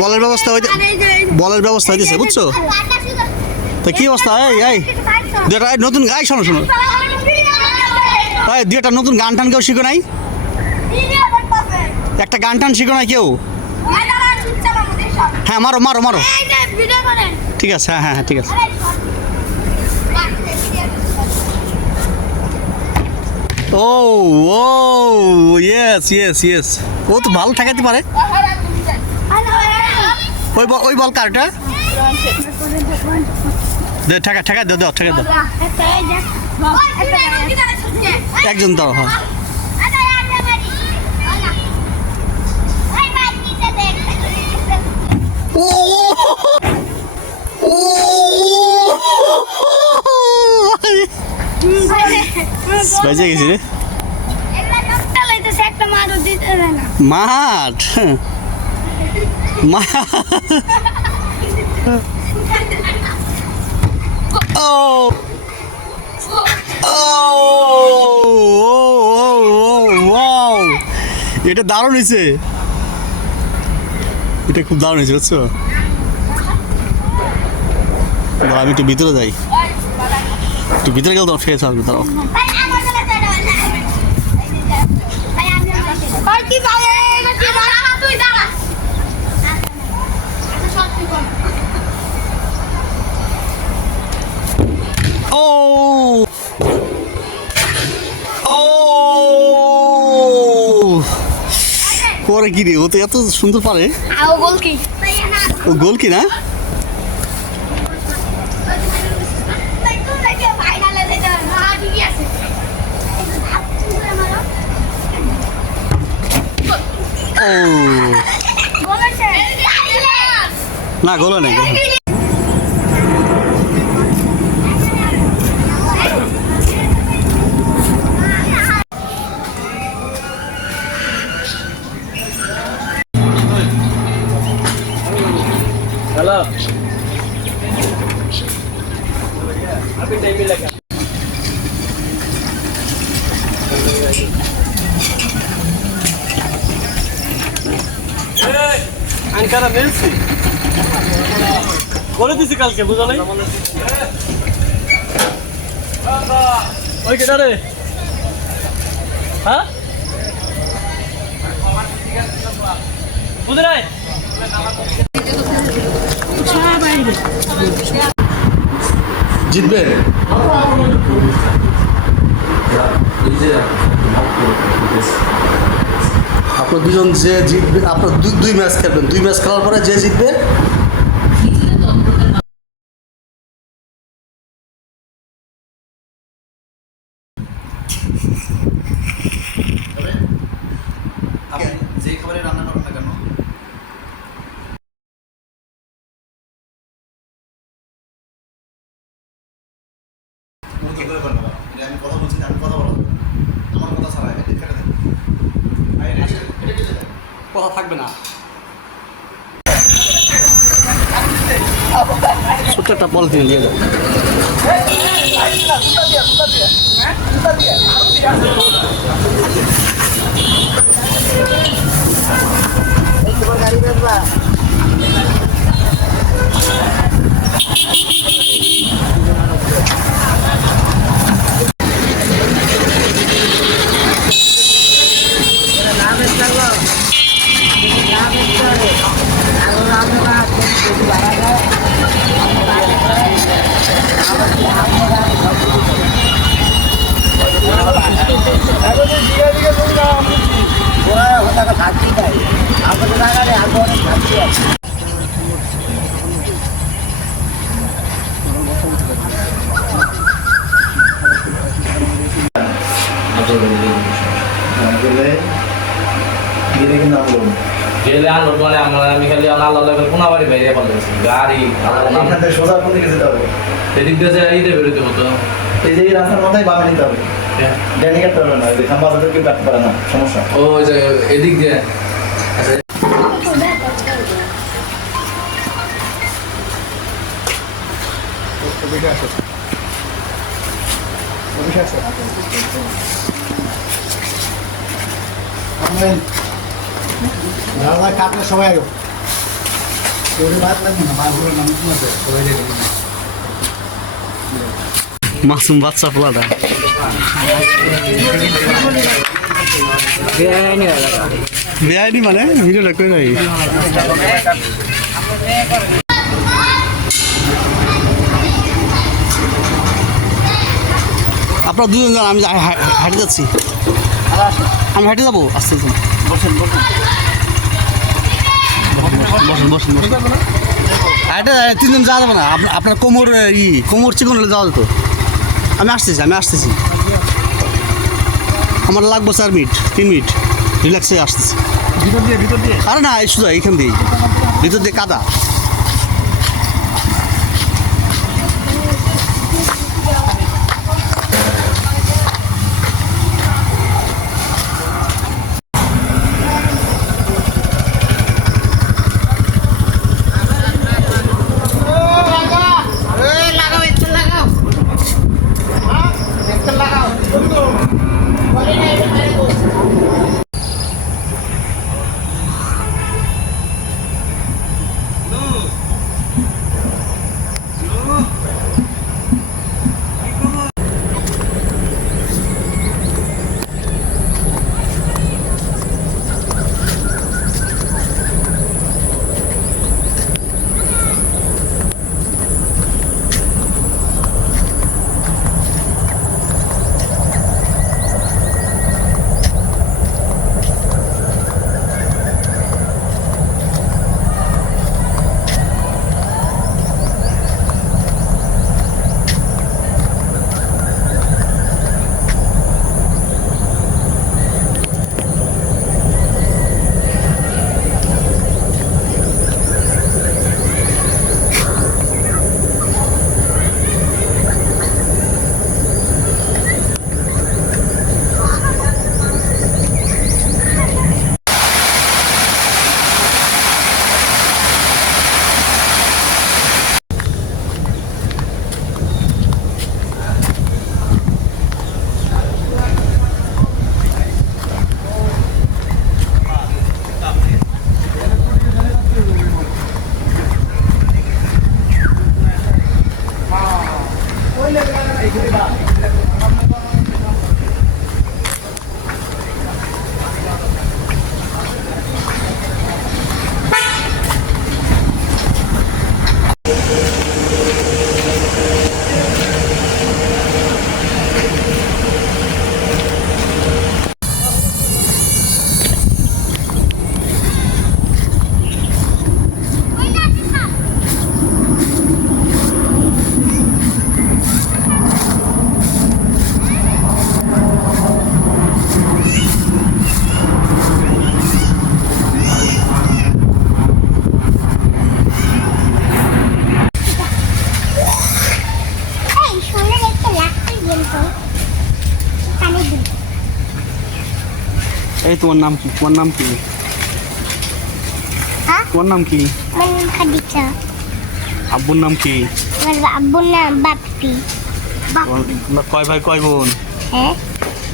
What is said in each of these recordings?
বলের ব্যবস্থা হইতেছে বুঝছো? তো কি অবস্থা? এই দুটা নতুন গাই, শোনো শোনো, দুটা নতুন গান টান কেউ শিখো নাই? একটা গান টান শিখো নাই কেউ? হ্যাঁ মারো মারো মারো, ঠিক আছে, হ্যাঁ হ্যাঁ ঠিক আছে। ও ও ইয়েস ইয়েস ইয়েস, ও তো ভালো ঠেকাতে পারে। ওই বল কারটা দে, ঠেকা ঠেকা দাও, দাও ঠেকা দাও, একজন দাও। হ্যাঁ বেঁচে গেছি রে। মাঠ এটা দারুণ হয়েছে, এটা খুব দারুণ হয়েছে বুঝছো? আমি একটু ভিতরে যাই, একটু ভিতরে গেলে তোমার ফেস আসবে। তারাও ও করে কি রে, ও তো এত সুন্দর পারে। ও গোল কি না? না গোল নাই। হ্যালো আনকারা মেলছি করে দিছি কালকে, বুঝো নাই? ওই কেটা রে? হ্যাঁ বুঝে নাই? জিতবে আপনার দুজন, যে জিতবে আপনার দুই ম্যাচ খেলবেন, দুই ম্যাচ খেলার পরে যে জিতবে যে খাবারে রান্না করেন না কেন আমি কথা বলছি, আমি কথা বলো, আমার কথা ছাড়া কথা থাকবে না। ছোট্ট একটা পলিথিন দিয়ে দাও। গাড়ি বেচবা গেলে আনলোড মানে আমি খালি আল্লাহ লেভেল কোন বাড়ি বাইরে বলতেছি গাড়ি এখান থেকে সোজা কোন দিকে যেতে হবে? এদিক দিয়ে যাই দিয়ে বেরোতে হতো। এই যে রাস্তার মাথায় বামে নিতে হবে, ড্যানি কাটতে হবে না, যে খাম্বা থেকে কাটতে পারে না, সমস্যা। ও যে এদিক দিয়ে কাটলে সবাই মাসুম বাচ্চা পোলাটা বেআইনি মানে ভিডিওটা করে নাই আপনারা দুজন যান আমি হাঁটে যাচ্ছি আমি হাঁটে যাবো আস্তে আস্তে বসেন বসেন হাঁটে তিনজন যাওয়া যাবে না আপনার কোমর কোমর চিকন হলে যাওয়া যেত আমি আসতেছি আমার লাগবো 4 মিনিট 3 মিনিট রিল্যাক্সে আসতেছি ভিতর দিয়ে আরে না এই শুধু এইখান দিয়ে ভিতর দিয়ে কাদা এই তোমার নাম কি হ্যাঁ তোমার নাম কি আমার নাম খাদিজা আব্বুর নাম কি আমার আব্বুর নাম বাপ্পি তোমার কয় ভাই কয় বোন হ্যাঁ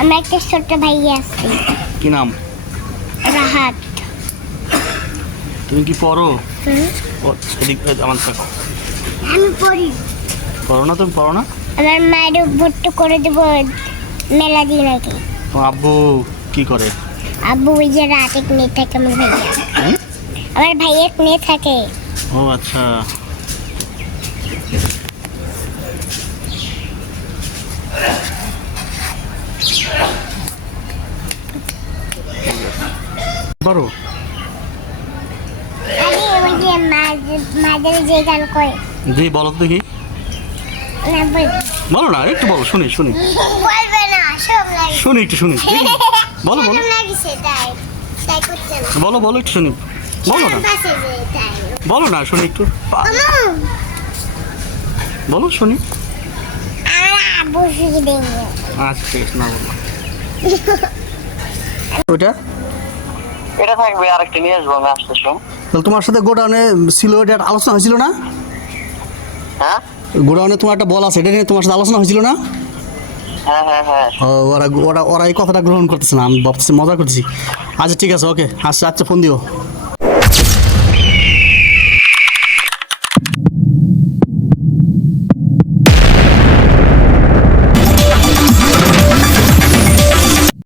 আমার একটা ছোট ভাই আছে কি নাম রাহাত তুমি কি পড়ো হুম, এদিক আমার থাকো আমি পড়ি পড়ো না তুমি পড়ো না আমার মায়ের ভর্তি করে দেবো মেলা দিন আগে তোমার আব্বু কি করে আব্বু ওই যে রাতে নিয়ে থাকে আমার ভাইয়া হুম? আমার ভাইয়ের নিয়ে থাকে ও আচ্ছা পারো আরে ওই যে মাদের যে গান করে জি বলো তো দেখি না বলো না একটু বলো শুনি বলবে না সব লাগে শুনি একটু শুনি বলো বলো লাগিছে তাই করছে না বলো একটু শুনি বলো না পাশে যে তাই বলো না শুনি একটু বলো শুনি আমরা আব্বু শিখে দেবো আচ্ছা ঠিক আছে না বলো ওইটা এটা থাকবে আরেকটা নিয়ে আসবো আমি আসতেছি তাহলে তোমার সাথে গোডাউনে ছিল এটা একটা আলোচনা হয়েছিল না হ্যাঁ গোডাউনে তোমার একটা বল আছে এটা নিয়ে তোমার সাথে আলোচনা হয়েছিল না হ্যাঁ ওরা এই কথাটা গ্রহণ করতেছে না আমি ভাবতেছি মজা করতেছি আচ্ছা ঠিক আছে ওকে আচ্ছা ফোন দিও